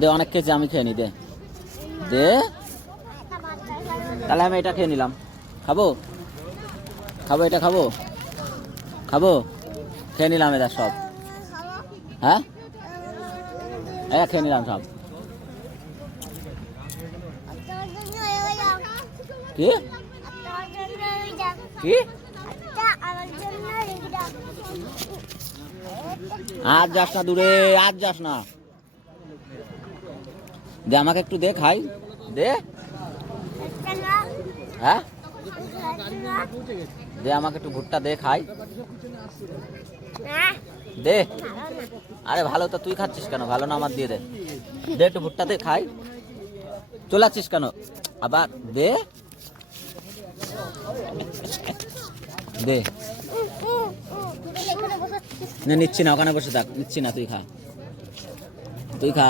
দে, অনেক খেয়েছি, আমি খেয়ে নি, দে দে। তাহলে আমি এটা খেয়ে নিলাম। খাবো খাবো এটা খাবো খাবো খেয়ে নিলাম এটা সব। হ্যাঁ, এটা খেয়ে নিলাম সব। কি কি আজ যাস না দূরে, আজ যাস না। দে আমাকে একটু দে, খাই, দে। হ্যাঁ, দে আমাকে একটু ভুট্টা দে, খাই, দে। আরে ভালো তো, তুই খাচ্ছিস কেন? ভালো না আমার, দিয়ে দে, দে একটু ভুট্টা দে, খাই। চলে আসছিস কেন আবার? দে দে। না, নিচ্ছি না, ওখানে বসে থাক, নিচ্ছি না, তুই খা, তুই খা,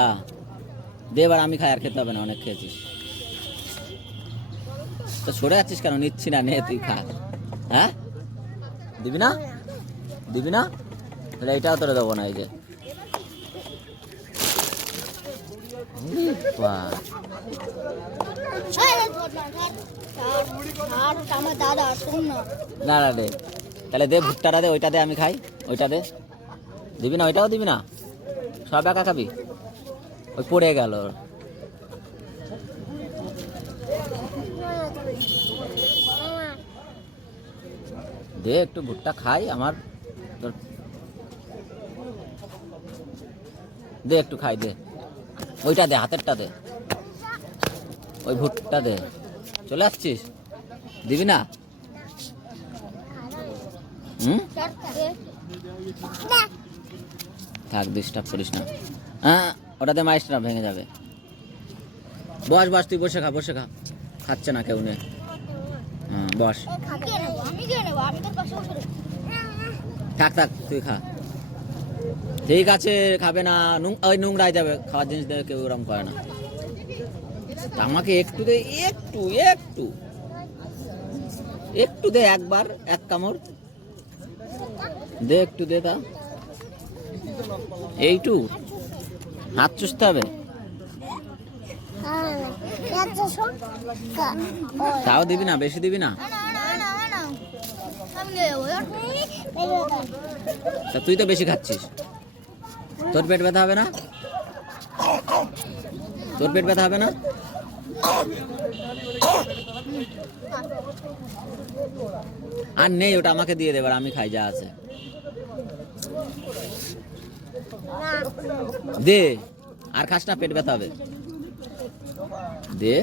দে এবার আমি খাই, আর খেতে হবে না, অনেক খেয়েছিস তো। সরে যাচ্ছিস কেন? নিচ্ছি না, নে তুই খা। হ্যাঁ, দিবি না, দিবি না? তাহলে এটাও তোরে দেবো না। এই যে না না, দে তাহলে, দে ভুট্টাটা দে, ওইটা দে আমি খাই, ওইটা দে। দিবি না? ওইটাও দিবি না? সব একা খাবি? ওই পড়ে গেল। দে একটু ভুট্টা খাই আমার, তোর দে একটু খাই, দে ওইটা দে, হাতেরটা দে, ওই ভুট্টা দে। চলে আসছিস? দিবি না? থাক, ডিস্টার্ব করিস না। হ্যাঁ, ওটাতে মাইস্টার ভেঙে যাবে। বস বস, তুই বসে খা, বসে খা, খাচ্ছে না কেউ, নে। হ্যাঁ বস, থাক থাক, তুই খা। ঠিক আছে, খাবে না, ওই নোংরায় যাবে, খাওয়ার জিনিস দেবে কেউ ওরম করে না। আমাকে একটু দে, একটু একটু একটু দে, একবার এক কামড় দে, একটু দে। তা এইটু হাত চুষতে হবে, তাও দিবি না? বেশি দিবি না? তা তুই তো বেশি খাচ্ছিস, তোর পেট ব্যথা হবে না? তোর পেট ব্যথা হবে না? আর নেই, ওটা আমাকে দিয়ে দেবার, আমি খাই যা আছে। দে, আর খাস না, পেট ব্যথা হবে, দে।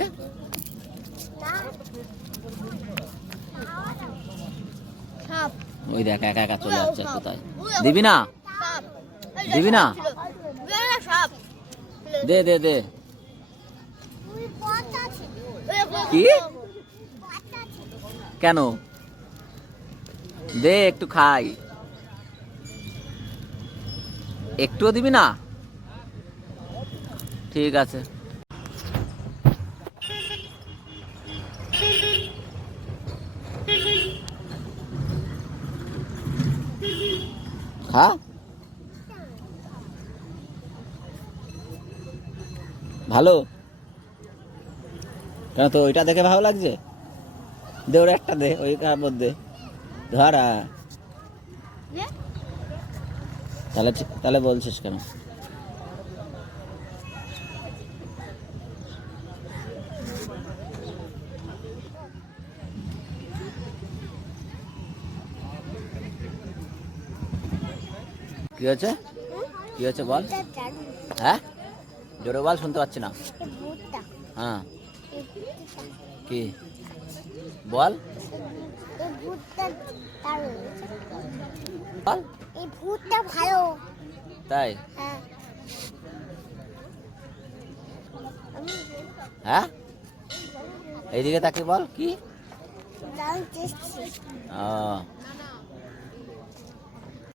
ওই দেখ, একা একা চলে যাচ্ছে কোথায়। দিবি না? দিবি না? দে দে দে। কি কেন? দে একটু খাই। একটুও দিবি না? ঠিক আছে। খা, ভালো কেন? তো ওইটা দেখে ভালো লাগছে, দে ওর একটা দে, ওই কাপড় দে, ধরা। তাহলে তাহলে বলছিস কেন? কি হয়েছে? কি হয়েছে বল? হ্যাঁ, জোরে বল, শুনতে পাচ্ছি না। হ্যাঁ, কি বল? এই ভূতটা ভালো, তাই? হ্যাঁ, এইদিকে তাকিয়ে বল। কি? ও